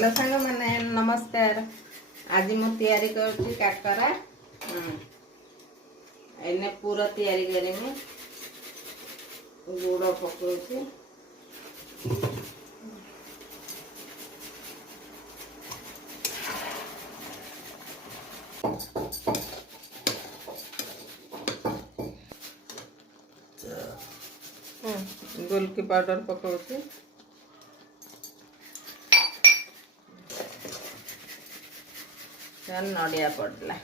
Hello सांग मैंने नमस्कार। आज मु तैयारी करछि काकरा। एने पूरा तैयारी करेंगे। गुड़ पकोछि गोलकी पाउडर पकोछि नड़िया पड़ला।